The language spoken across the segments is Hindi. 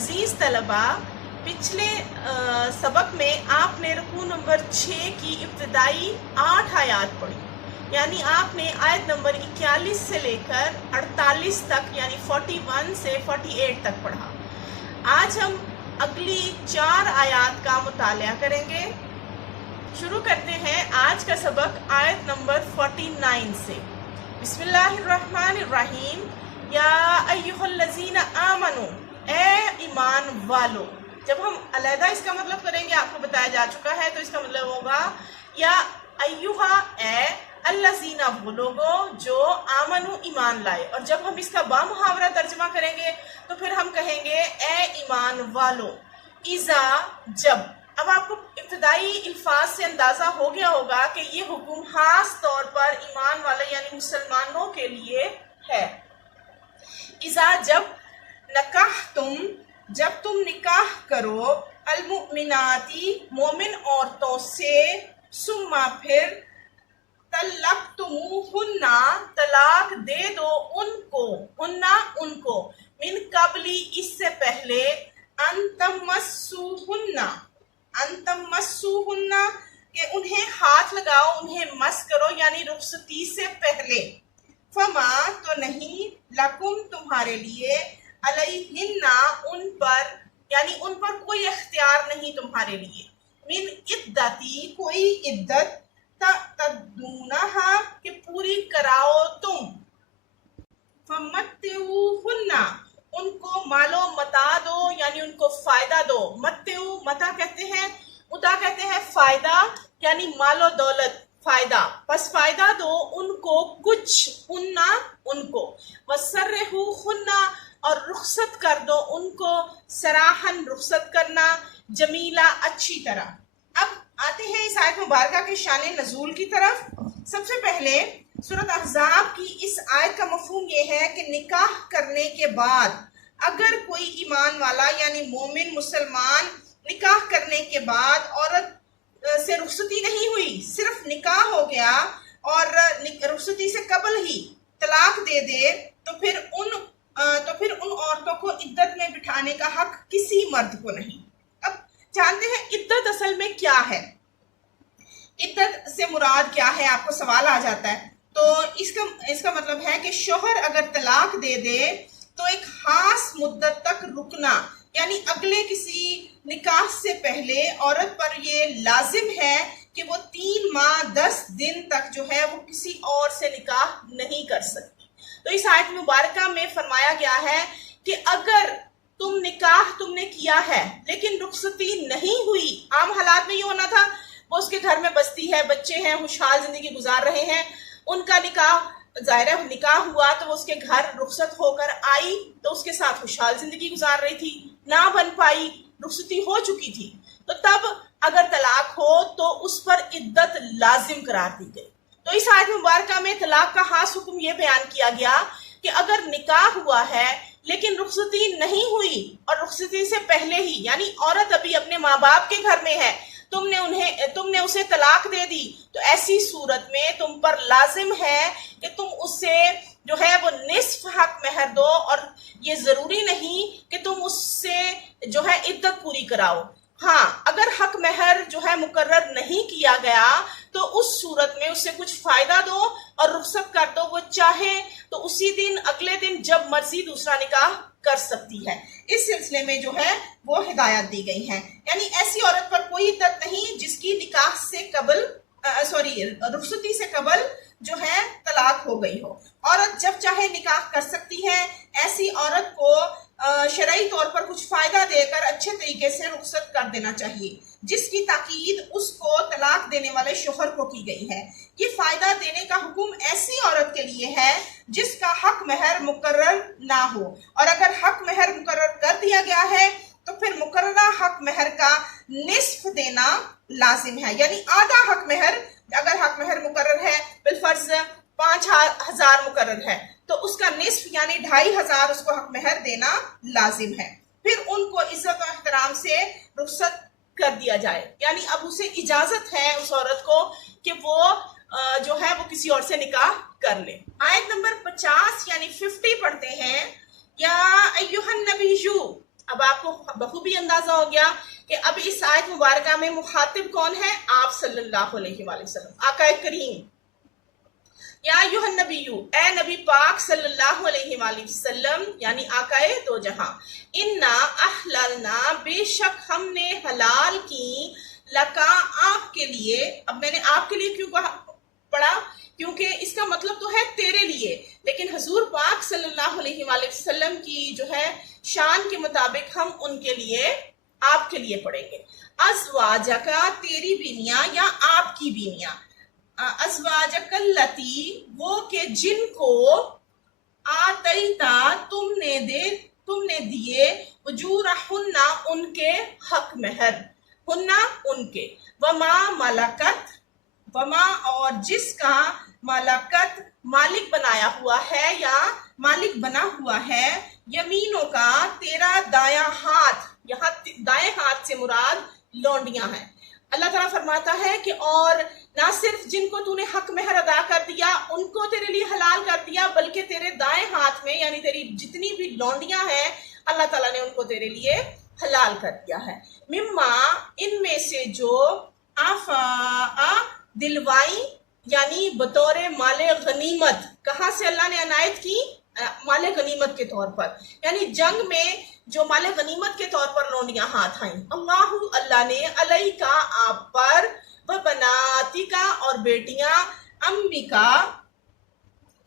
अजीज तलबा, पिछले सबक में आपने रुकू नंबर 6 की इब्तिदाई 8 आयात पढ़ी, यानी आपने आयत नंबर 41 से लेकर 48 तक यानी 41 से 48 तक पढ़ा। आज हम अगली 4 आयात का मुतालिया करेंगे। शुरू करते हैं आज का सबक आयत नंबर 49 से। बिस्मिल्लाहिर्रहमानिर्रहीम। या अय्युहल्लज़ीना आमनू, ए ईमान वालो। जब हम अलहदा इसका मतलब करेंगे, आपको बताया जा चुका है, तो इसका मतलब होगा या अय्युहा, ए, अल्लज़ीना वो लोगो जो आमनू ईमान लाए। और जब हम इसका बामुहावरा तर्जमा करेंगे तो फिर हम कहेंगे ए ईमान वालो। इज़ा, जब। अब आपको इब्तदाई अल्फाज से अंदाजा हो गया होगा कि ये हुक्म खास तौर पर ईमान वाले यानी मुसलमानों के लिए है। इज़ा, जब तुम निकाह करो अलमुमिनाती मोमिन औरतों से, सुम्मा फिर तल्लक़्तुमूहुन्ना तलाक दे दो उनको, उनको मिन कबली इससे पहले, अंतमस्सूहुन्ना के उन्हें हाथ लगाओ, उन्हें मस करो यानी रुखसती से पहले। फमा तो नहीं, लकुम तुम्हारे लिए, अलैहिन्ना उन पर यानी उन पर कोई इख्तियार नहीं तुम्हारे लिए, मिन इद्दती कोई इद्दत, तद्दूनहा के पूरी कराओ तुम, फमत्तिऊहुन्ना उनको मालो मता दो यानी उनको फायदा दो। मता कहते हैं, मुता कहते हैं फायदा यानी मालो दौलत फायदा, बस फायदा दो उनको कुछ, उनको। वसर्रिहुन्ना और रुखसत कर दो उनको, सराहन रुखसत करना, जमीला अच्छी तरह। अब आते हैं इस आयत मुबारका के शान नजूल की तरफ। सबसे पहले सूरत अहज़ाब की इस आयत का मफहूम ये है कि निकाह करने के बाद अगर कोई ईमान वाला यानी मोमिन मुसलमान निकाह करने के बाद औरत से रुखसती नहीं हुई, सिर्फ निकाह हो गया और रुखसती से कबल ही तलाक दे दे, तो फिर उन औरतों को इद्दत में बिठाने का हक किसी मर्द को नहीं। अब जानते हैं इद्दत असल में क्या है, इद्दत से मुराद क्या है, आपको सवाल आ जाता है। तो इसका मतलब है कि शोहर अगर तलाक दे दे तो एक खास मुद्दत तक रुकना, यानी अगले किसी निकाह से पहले औरत पर ये लाजिम है कि वो 3 माह 10 दिन तक जो है वो किसी और से निकाह नहीं कर सकती। तो इस आयत मुबारका में फरमाया गया है कि अगर निकाह तुमने किया है लेकिन रुखसती नहीं हुई, आम हालात में ये होना था वो उसके घर में बसती है, बच्चे हैं, खुशहाल जिंदगी गुजार रहे हैं, उनका निकाह जाहिर निकाह हुआ तो वो उसके घर रुखसत होकर आई तो उसके साथ खुशहाल जिंदगी गुजार रही थी, ना बन पाई, रुखसती हो चुकी थी, तो तब अगर तलाक हो तो उस पर इद्दत लाजिम करार दी गई। तो इस आयत मुबारका में तलाक का खास हुक्म यह बयान किया गया कि अगर निकाह हुआ है लेकिन रुखसती नहीं हुई और रुखसती से पहले ही यानी औरत अभी अपने माँ बाप के घर में है, तुमने उसे तलाक दे दी, तो ऐसी सूरत में तुम पर लाजिम है कि तुम उससे जो है वो निस्फ हक महर दो, और ये जरूरी नहीं कि तुम उससे जो है इद्दत पूरी कराओ। हाँ, अगर हक महर जो है मुकर्रर नहीं किया गया तो उस सूरत में उससे कुछ फायदा दो और रुखसत कर दो, वो चाहे तो उसी दिन, अगले दिन जब मर्जी दूसरा निकाह कर सकती है। इस सिलसिले में जो है वो हिदायत दी गई है, यानी ऐसी औरत पर कोई इद्दत नहीं जिसकी निकाह से कबल रुखसती से कबल जो है तलाक हो गई हो। औरत जब चाहे निकाह कर सकती है। ऐसी औरत को शरई तौर पर कुछ फायदा देकर अच्छे तरीके से रुखसत कर देना चाहिए, जिसकी ताकीद उसको तलाक देने वाले शोहर को की गई है। ये फायदा देने का हुक्म ऐसी औरत के लिए है जिसका हक महर मुकर्रर ना हो, और अगर हक महर मुकर्रर कर दिया गया है तो फिर मुकर्ररा हक महर का निस्फ देना लाजिम है, यानी आधा हक महर, अगर हक महर मुकर्रर है, बिलफर्ज 5,000 मुकर्रर है, तो उसका निस्फ यानी 2,500 उसको हक महर देना लाजिम है। फिर उनको इज्जत और एहतराम से रुखसत कर दिया जाए, यानी अब उसे इजाजत है उस औरत को कि वो जो है वो किसी और से निकाह कर ले। आयत नंबर 50 यानी 50 पढ़ते हैं। या अय्युहन नबिय्यु, अब आपको बखूबी अंदाजा हो गया कि अब इस आयत मुबारका में मुखातिब कौन है? आप सल्लल्लाहु अलैहि वसल्लम, आका करीम। या युहन नबीयू, ए नबी पाक सल्लल्लाहु अलैहि वसल्लम, यानी आकाए दो जहां, इन्ना अहललना, बेशक हमने हलाल की, लका आपके लिए। अब मैंने आपके लिए क्यों पढ़ा? क्योंकि इसका मतलब तो है तेरे लिए, लेकिन हुजूर पाक सल्लल्लाहु अलैहि वसल्लम की जो है शान के मुताबिक हम उनके लिए, आपके लिए पढ़ेंगे। अज़वाजका, तेरी बीनियां या आपकी बीनियां, अज़वाजकल्लती, वो के जिनको, आतईता, तुमने दिए, उजूरहुन्ना, उनके हक महर, हुन्ना उनके, वमा मलकत, वमा और जिसका, मलकत मालिक बनाया हुआ है या मालिक बना हुआ है, यमीनों का, तेरा दाया हाथ, यहाँ दाएं हाथ से मुराद लौंडियां हैं। अल्लाह ताला फरमाता है कि और ना सिर्फ जिनको तूने हक महर अदा कर दिया उनको तेरे लिए हलाल कर दिया, बल्कि तेरे दाएं हाथ में यानी तेरी जितनी भी लौंडियां हैं अल्लाह ताला ने उनको तेरे लिए हलाल कर दिया है। मिम्मा, इनमें से जो, आफा, दिलवाई, यानी बतौर माले गनीमत, कहाँ से अल्लाह ने अनायत की? माले गनीमत के तौर पर, यानी जंग में जो माले गनीमत के तौर पर लौंडियां हाथ आई। अल्लाहु, अल्लाह ने, अलई का, आप पर, व बनाती का, और बेटियां, अम्मी का,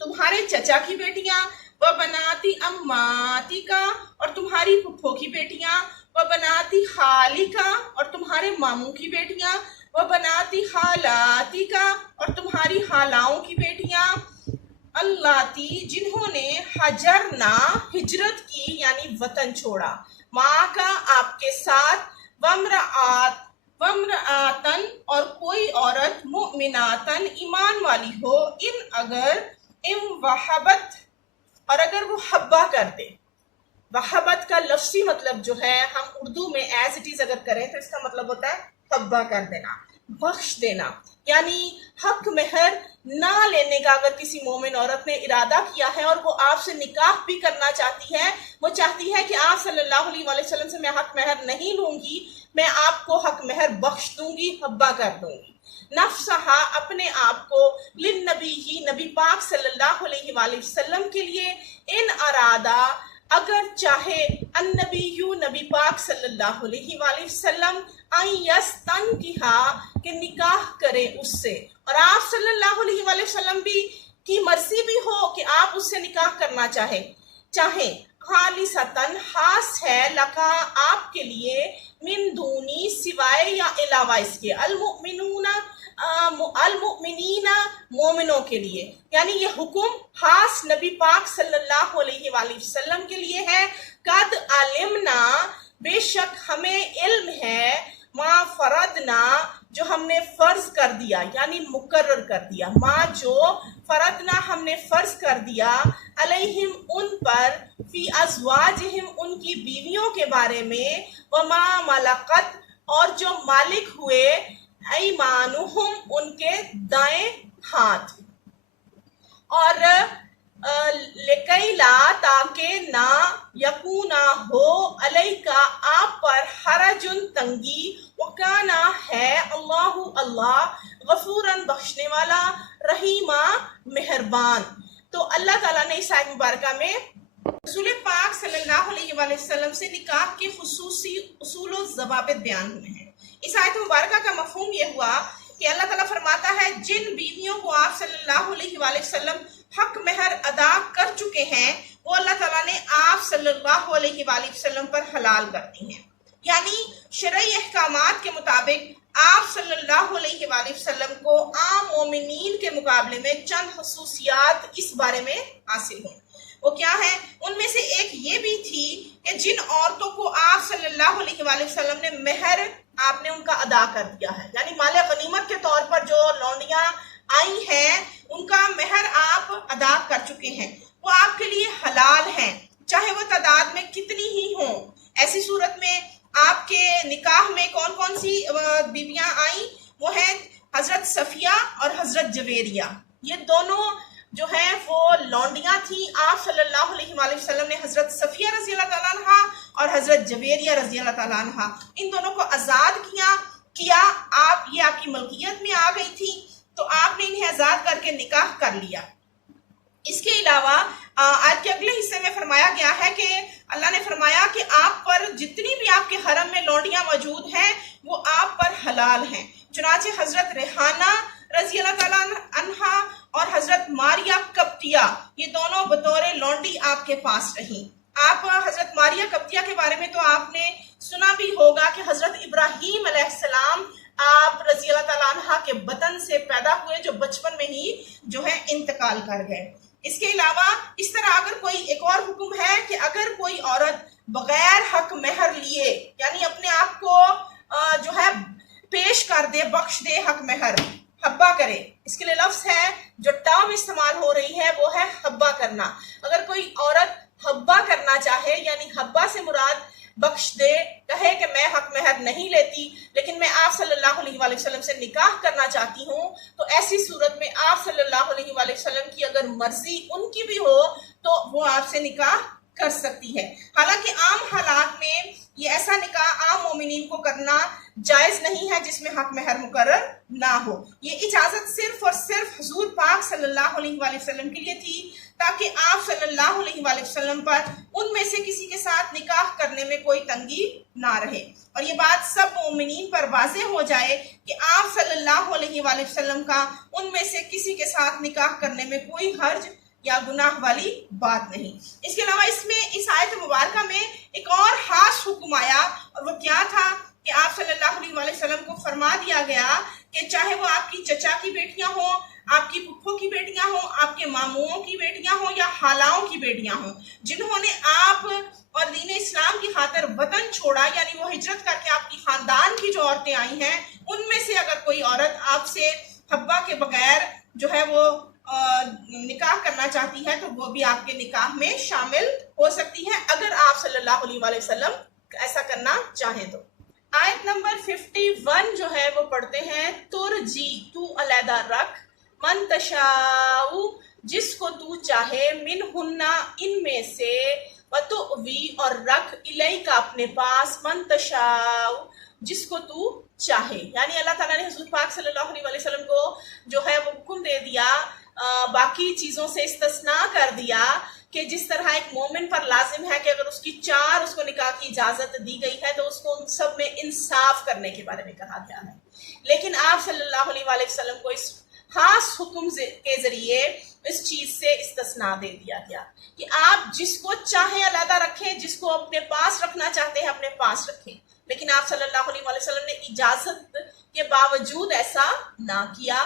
तुम्हारे चचा की बेटियां, व बनाती अम्माती का, और तुम्हारी फुफ्फो की बेटियां, व बनाती खाली का, और तुम्हारे मामू की बेटियां, व बनाती खालाती का, और तुम्हारी खालाओं की बेटियां, अल्लाती, जिन्होंने, हजरना, हिजरत की यानी वतन छोड़ा, माँ का, आपके साथ, वम्रआतन, और कोई औरत, मुमिनातन, ईमान वाली हो, इन अगर, इम वहबत, और अगर वो हब्बा कर दे। वहबत का लफ्सी मतलब जो है हम उर्दू में एज इट इज अगर करें तो इसका मतलब होता है हब्बा कर देना, बख्श देना, यानी हक महर ना लेने का अगर किसी मोमिन औरत ने इरादा किया है और वो आपसे निकाह भी करना चाहती है, वो चाहती है कि आप सल्लल्लाहु अलैहि वसल्लम से मैं हक महर नहीं लूंगी, मैं आपको हक महर बख्श दूंगी, हब्बा कर दूंगी। नफ्सहा, अपने आप को, लिन नबी ही, नबी पाक सल्लल्लाहु अलैहि वसल्लम के लिए, इन अरादा, अगर चाहे, अन्नबीयू, नबी पाक सल्लल्लाहु अलैहि वसल्लम, अयस्तन किहा, कि निकाह करे उससे, और आप सल्लल्लाहु अलैहि वसल्लम भी की मर्जी भी हो कि आप उससे निकाह करना चाहे खालिसतन, खास है, लका, आपके लिए, मिन दूनी, सिवाय या अलावा इसके, अलमुमिनीना, मोमिनों के लिए, यानी ये हुक्म खास नबी पाक सल्लल्लाहु अलैहि वसल्लम के लिए है। कद अलिमना, बेशक हमें इल्म है, मा फरदना, जो हमने फर्ज कर दिया यानी मुकर्रर कर दिया, माँ जो फरदना, हमने फर्ज कर दिया, अलैहिम, उन पर, फी अज़वाजिहिम, उनकी बीवियों के बारे में, वमा मलकत, और जो मालिक हुए, ऐमानुहुम, उनके दाएं हाथ, और लेकैला, ताके ना, यकूना हो, अलैका, आप पर, हरजुन, तंगी, वकाना, है, अल्लाहु, अल्लाह, गफूरन, बख्शने वाला, रहीमा, मेहरबान। तो अल्लाह ताला ने इस आयत मुबारका में रसूल पाक सल्लल्लाहु अलैहि वसल्लम से निकाह के खुसूसी उसूल और ज़वाबित बयान हुए हैं। इस आयत मुबारका का मफहूम यह हुआ कि अल्लाह ताला फरमाता है जिन बीवियों को आप सल्लल्लाहु अलैहि वसल्लम हक महर अदा कर चुके हैं वो अल्लाह ताला ने आप सल्लल्लाहु अलैहि वसल्लम पर हलाल कर दी हैं, यानी शरई अहकामात के मुताबिक आप सल्लल्लाहु अलैहि वसल्लम को आम मोमिनीन के मुकाबले में चंद खसूसियात इस बारे में हासिल हुई। वो क्या है? उनमें से एक ये भी थी कि जिन औरतों को आप सल्लल्लाहु अलैहि वसल्लम ने महर आपने उनका अदा कर दिया है, यानी माले गनीमत के तौर पर जो लौंडियां आई हैं उनका महर आप अदा कर चुके हैं, वो आपके लिए हलाल हैं, चाहे वो तादाद में कितनी ही हो। ऐसी सूरत में आपके निकाह में कौन कौन सी बीवियां आई? वो है हजरत सफिया और हजरत जवेरिया। ये दोनों जो है वो लौंडियां थी। आप सल्लल्लाहु अलैहि वसल्लम ने हजरत सफिया रज़ी अल्लाह ताला अन्हा और हजरत जवेरिया रजी अल्लाह ताला अन्हा, इन दोनों को आजाद किया। आप ये आपकी मलकियत में आ गई थी तो आपने इन्हें आजाद करके निकाह कर लिया। इसके अलावा आज के अगले हिस्से में फरमाया गया है कि अल्लाह ने फरमाया कि आप पर जितनी भी आपके हरम में लौंडियां मौजूद हैं वो आप पर हलाल हैं। चुनाचे हजरत रेहाना रजी अल्लाह ताला अन्हा और हजरत मारिया कप्तिया, ये दोनों बतौर लौंडी आपके पास रही। आप हजरत मारिया कप्तिया के बारे में तो आपने सुना भी होगा कि हजरत इब्राहीम अलैहिस्सलाम आप रजी अल्लाह ताला अन्हा के बतन से पैदा हुए, जो बचपन में ही जो है इंतकाल कर गए। इसके अलावा इस तरह अगर कोई एक और हुक्म है कि अगर कोई औरत बगैर हक मेहर लिए, यानी अपने आप को जो है पेश कर दे, बख्श दे, हक मेहर हब्बा करे, इसके लिए लफ्ज है जो टर्म इस्तेमाल हो रही है वो है हब्बा करना। अगर कोई औरत हब्बा करना चाहे, यानी हब्बा से मुराद बख्श दे, कहे कि मैं हक मेहर नहीं लेती लेकिन मैं आप सल्लल्लाहु अलैहि वसल्लम से निकाह करना चाहती हूँ, तो ऐसी सूरत में आप सल्लल्लाहु अलैहि वसल्लम की अगर मर्जी उनकी भी हो तो वो आपसे निकाह कर सकती है। हालांकि आम हालात में ये ऐसा निकाह आम मोमिनीन को करना जायज नहीं है जिसमें हक मेहर मुकर्रर ना हो। ये इजाजत सिर्फ और सिर्फ हुजूर पाक सल्लल्लाहु अलैहि वसल्लम के लिए थी ताकि आप सल्लल्लाहु अलैहि वसल्लम पर उनमें से किसी के साथ निकाह करने में कोई तंगी ना रहे। और ये बात सब मोमिनीन पर वाज़ेह हो जाए कि आप सल्लल्लाहु अलैहि वसल्लम का उनमें से किसी के साथ निकाह करने में कोई हर्ज या गुनाह वाली बात नहीं। इसके अलावा इसमें इस आयत मुबारका में एक और खास हुक्म आया, और वो क्या था कि आप सल्लल्लाहु अलैहि वसल्लम को फरमा दिया गया कि चाहे वो आपकी चचा की बेटियां हो, आपकी फुफ्फो की बेटियां हो, आपके मामुओं की बेटियां हो या खालाओं की बेटियां हो, जिन्होंने आप और दीन इस्लाम की खातिर वतन छोड़ा, यानी वो हिजरत करके आपकी खानदान की जो औरतें आई हैं, उनमें से अगर कोई औरत आपसे हब्बा के बगैर जो है वो निकाह करना चाहती है तो वो भी आपके निकाह में शामिल हो सकती है अगर आप सल्लल्लाहु अलैहि वसल्लम ऐसा करना चाहें तो। आयत नंबर 51 जो है वो पढ़ते हैं, तुरजी, तू अलहदा रख, मन तशाऊ, जिसको तू चाहे, मिन हुन्ना, इनमें से, वतुवी, और रख, इलई का अपने पास, मन तशाऊ, जिसको तू चाहे। यानी अल्लाह ताला ने हुजूर पाक सल्लल्लाहु अलैहि वसल्लम को जो है वो हुक्म दे दिया, बाकी चीजों से इस्तिस्ना कर दिया कि जिस तरह एक मोमिन पर लाजिम है कि अगर उसकी चार उसको निकाह की इजाजत दी गई है तो उसको उन सब में इंसाफ करने के बारे में कहा गया है। लेकिन आप सल्लल्लाहु अलैहि वसल्लम को इस खास हुक्म के जरिए इस चीज से इस्तिस्ना दे दिया गया कि आप जिसको चाहे अलहदा रखें, जिसको अपने पास रखना चाहते हैं अपने पास रखें, लेकिन आप सल्लल्लाहु अलैहि वसल्लम ने इजाजत के बावजूद ऐसा ना किया।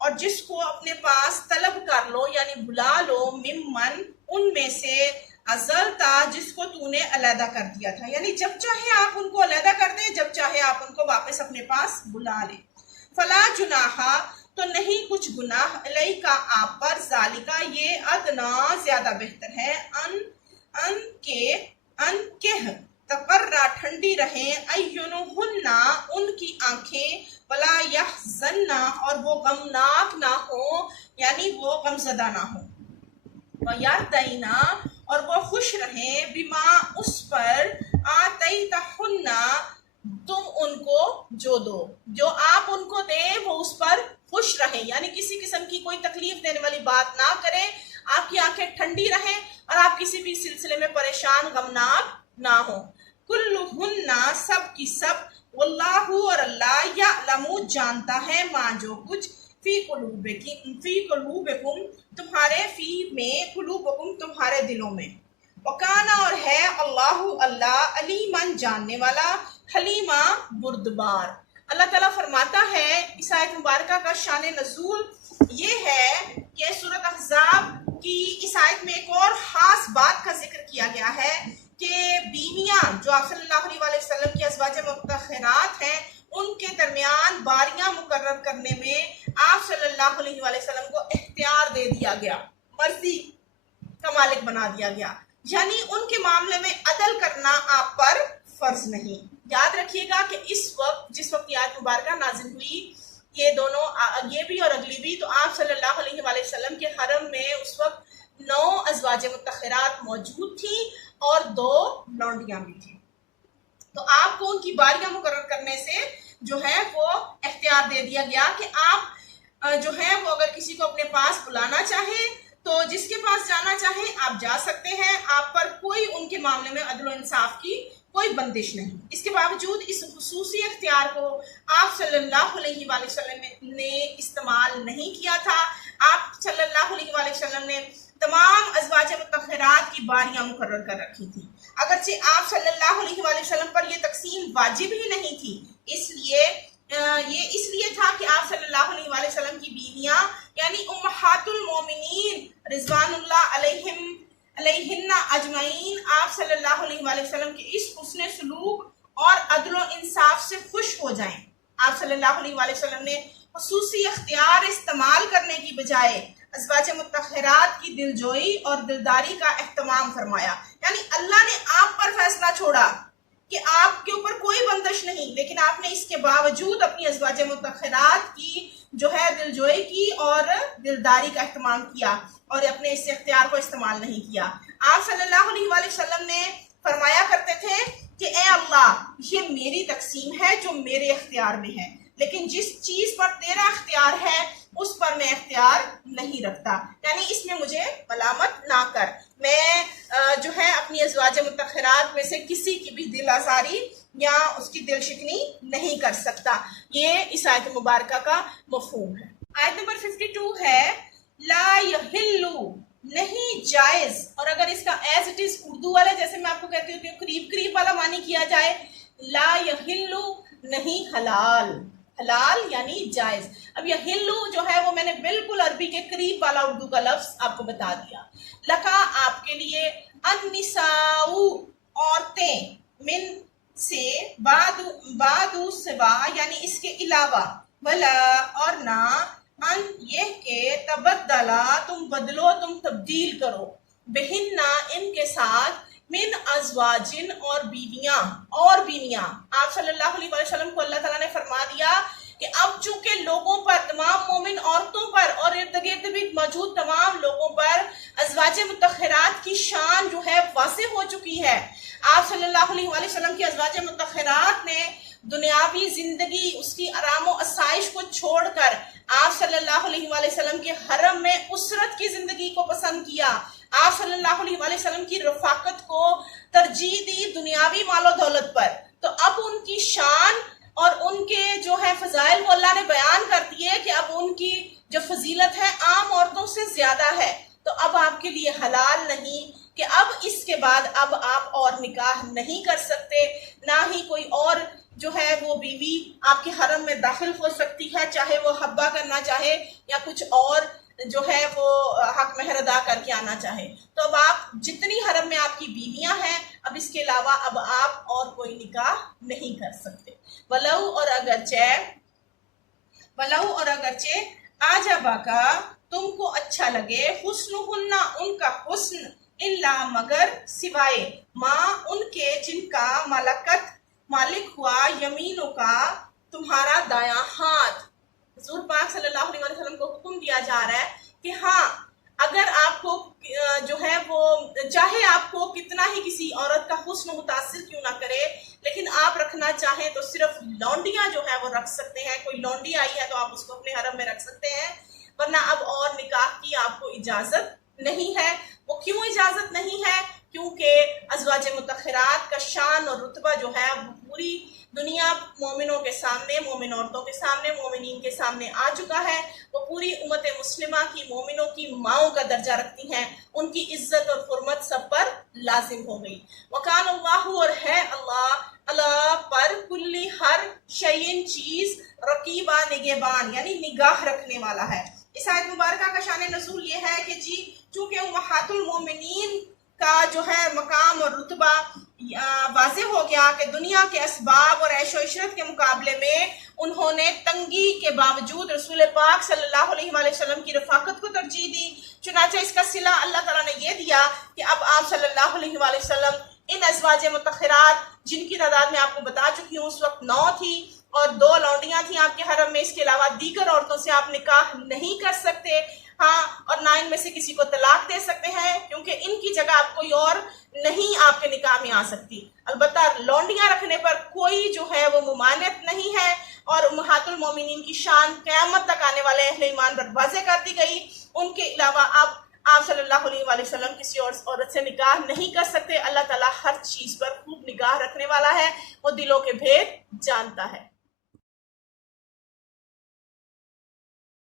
और जिसको अपने पास तलब कर लो, यानी बुला लो, मिम्मन, उनमें से, अज़लता, जिसको तूने अलहदा कर दिया था, यानी जब चाहे आप उनको अलहदा कर दे, जब चाहे आप उनको वापस अपने पास बुला ले। फला जुनाहा, तो नहीं कुछ गुनाह, अलई का, आप पर, जालिका, ये, अदना, ज्यादा बेहतर है, अन के तकर्रा, ठंडी रहे, अय्युनुहुन्ना, उनकी आंखें, वला यहज़न्ना, और वो गमनाक ना हो, यानी वो गमज़दा ना हो, वयरदैना, और वो खुश रहे, बिमा, उस पर, आतैतहुन्ना, तुम उनको जो दो, जो आप उनको दे वो उस पर खुश रहे, यानी किसी किस्म की कोई तकलीफ देने वाली बात ना करें, आपकी आंखें ठंडी रहें और आप किसी भी सिलसिले में परेशान, गमनाक ना हो। कुल्लुहुन्ना, सब की सब, वल्लाहु, और अल्लाह, यअलमु, जानता है, मा, जो कुछ, फी कुलूबिकुम, तुम्हारे, फी में, कुलूबिकुम, तुम्हारे दिलों में, वकाना, और है, अल्लाहु, अल्लाह, अलीमन, जानने वाला, हलीमा, बुर्दबार। अल्लाह ताला फरमाता है, इस आयत मुबारका का शान नज़ूल ये है कि सूरत अहज़ाब की इस आयत में एक और खास बात का जिक्र किया गया है कि बीवियां जो आप सल्लल्लाहु अलैहि वसल्लम की अज़वाज मुतहहरात हैं, उनके दरमियान बारियां मुकर्रर करने में आप सल्लल्लाहु अलैहि वसल्लम को इख्तियार दे दिया गया, मर्जी का मालिक बना दिया गया, यानी उनके मामले में अदल करना आप पर फर्ज नहीं। याद रखिएगा कि इस वक्त जिस वक्त आयत मुबारका नाज़िल हुई, ये दोनों, ये भी और अगली भी। तो आप सल्लल्लाहु अलैहि वसल्लम के हरम में उस वक्त 9 अज़वाज मुतहरात मौजूद थी और 2 लौंडियां भी थी। तो आपको उनकी बारियां मुकर्रर करने से जो है वो इख्तियार दे दिया गया कि आप जो है वो अगर किसी को अपने पास बुलाना चाहे तो जिसके पास जाना चाहे आप जा सकते हैं। आप पर कोई उनके मामले में अदल इंसाफ की कोई बंदिश नहीं। इसके बावजूद इस खुसूसी इख्तियार को आप सल्लल्लाहु अलैहि वसल्लम ने इस्तेमाल नहीं किया था। आप सल्लल्लाहु अलैहि वसल्लम ने तमाम अज़वाज मुतहरात की बारियां मुकर्रर कर रखी थी, अगरचे आप सल्लल्लाहु अलैहि वसल्लम पर यह तकसीम वाजिब ही नहीं थी। ये इसलिए था कि आप सल्लल्लाहु अलैहि वसल्लम की बीवियां यानी उम्महातुल मोमिनीन रिज़वानुल्लाह अलैहिन्ना अजमईन आप सल्लल्लाहु अलैहि वसल्लम के इस हुस्न सलूक और अदल इंसाफ से खुश हो जाएं। आप सल्लल्लाहु अलैहि वसल्लम ने खुसूसी इख्तियार इस्तेमाल करने की बजाय अज़वाज मुतहरात की दिलजोई और दिलदारी का एहतमाम फरमाया। यानी अल्लाह ने आप पर फैसला छोड़ा कि आपके ऊपर कोई बंदिश नहीं, लेकिन आपने इसके बावजूद अपनी अज़वाज मुतहरात की जो है दिलजोई की और दिलदारी का एहतमाम किया और अपने इस इख्तियार को इस्तेमाल नहीं किया। आप सल्लल्लाहु अलैहि वसल्लम ने फरमाया करते थे कि ए अल्लाह, ये मेरी तकसीम है जो मेरे इख्तियार में है, लेकिन जिस चीज पर तेरा इख्तियार है उस पर मैं इख्तियार नहीं रखता, यानी इसमें मुझे मलामत ना कर। मैं जो है अपनी अज़वाज मुतहरात में से किसी की भी दिल आज़ारी या उसकी दिल शिकनी नहीं कर सकता। ये इस आयत मुबारक का मफहूम है। आयत नंबर 52 है ला यहिल्लु, नहीं जायज। और अगर इसका एज इट इज उर्दू वाला, जैसे मैं आपको कहती हूँ करीब करीब वाला मानी किया जाए, ला यहिल्लु नहीं हलाल, हलाल यानी जायज। अब यह हिल्लू जो है वो मैंने बिल्कुल अरबी के करीब वाला उर्दू का लफ्ज आपको बता दिया। लका आपके लिए, अन्निसाउ औरतें, मिन से, बादू सिवा यानी इसके अलावा, वला और ना, अन ये के, तबद्दला तुम बदलो तुम तब्दील करो, बेहिन्ना इनके साथ, मिन अज़वाजिन और बीवियां, आप सल्लल्लाहु अलैहि वसल्लम को अल्लाह ताला ने फरमा दिया कि अब चूंकि लोगों पर, तमाम मोमिन औरतों पर और इर्द गिर्द भी मौजूद तमाम लोगों पर अज़वाज मुतहरात की शान जो है वाज़ेह हो चुकी है। आप सल्लल्लाहु अलैहि वसल्लम की अज़वाज मुतहरात ने दुनियावी जिंदगी, उसकी आराम और आसाइश को छोड़कर आप सल्लल्लाहु अलैहि वसल्लम के हरम में उसरत की जिंदगी को पसंद किया। आप सल्लल्लाहु अलैहि वसल्लम की रफाकत को तरजीह दी दुनियावी मालो दौलत पर। तो अब उनकी शान और उनके जो है फजाइल वो अल्लाह ने बयान कर दिए कि अब उनकी जो फजीलत है आम औरतों से ज्यादा है। तो अब आपके लिए हलाल नहीं कि अब इसके बाद अब आप और निकाह नहीं कर सकते, ना ही कोई और जो है वो बीवी आपके हरम में दाखिल हो सकती है, चाहे वो हब्बा करना चाहे या कुछ और जो है वो हक महर अदा करके आना चाहे। तो अब आप जितनी हरम में आपकी बीवियां हैं, अब इसके अलावा अब आप और कोई निकाह नहीं कर सकते। वलऊ और अगरचे आजबा का तुमको अच्छा लगे, हुस्नुहुन्ना उनका हुस्न, इल्ला मगर सिवाय, माँ उनके जिनका मलकत मालिक हुआ, यमीनों का तुम्हारा दायां हाथ। हुज़ूर पाक सल्लल्लाहु अलैहि वसल्लम को हुक्म दिया जा रहा है कि हाँ, अगर आपको जो है वो चाहे आपको कितना ही किसी औरत का हुस्न मुतासिर क्यों ना करे, लेकिन आप रखना चाहें तो सिर्फ लौंडियां जो है वो रख सकते हैं। कोई लौंडी आई है तो आप उसको अपने हरम में रख सकते हैं, वरना अब और निकाह की आपको इजाजत नहीं है। वो क्यों इजाजत नहीं है? क्योंकि अज़वाज मुतहरात का शान और रुतबा जो है वो पूरी दुनिया मोमिनों के सामने, मोमिन औरतों के सामने, मोमिनीन के सामने आ चुका है। वो पूरी उम्मत मुस्लिमा की, मोमिनों की माओं का दर्जा रखती हैं, उनकी इज्जत और हुर्मत सब पर लाजिम हो गई। वकान अल्लाहु, और है अल्लाह पर, कुल्ली हर शयइन चीज, रकीबा निगहबान यानी निगाह रखने वाला है। इस आयत मुबारका का शान नज़ूल ये है कि जी चूंकि उम्महातुल मोमिनीन का जो है मकाम और रुतबा वाज़े हो गया कि दुनिया के असबाब और ऐशो इशरत के मुकाबले में उन्होंने तंगी के बावजूद रसूल पाक सल्लल्लाहु अलैहि वसल्लम की रफाकत को तरजीह दी। चुनांचे इसका सिला अल्लाह ताला ने यह दिया कि अब आप सल्लल्लाहु अलैहि वसल्लम इन अज़वाज मुतहरात, जिनकी तादाद में आपको बता चुकी हूँ उस वक्त 9 थी, और 2 लौंडियां थी आपके हरम में, इसके अलावा दीगर औरतों से आप निकाह नहीं कर सकते। हाँ, और ना इनमें से किसी को तलाक दे सकते हैं, क्योंकि इनकी जगह आप कोई और नहीं आपके निकाह में आ सकती। अलबत्ता लौंडियां रखने पर कोई जो है वो मुमानियत नहीं है, और उम्महातुल मोमिनीन की शान क़यामत तक आने वाले अहले ईमान पर वाज़े कर दी गई। उनके अलावा आप सल्लल्लाहु अलैहि वसल्लम किसी और औरत से निकाह नहीं कर सकते। अल्लाह ताला हर चीज पर खूब निगाह रखने वाला है, वो दिलों के भेद जानता है।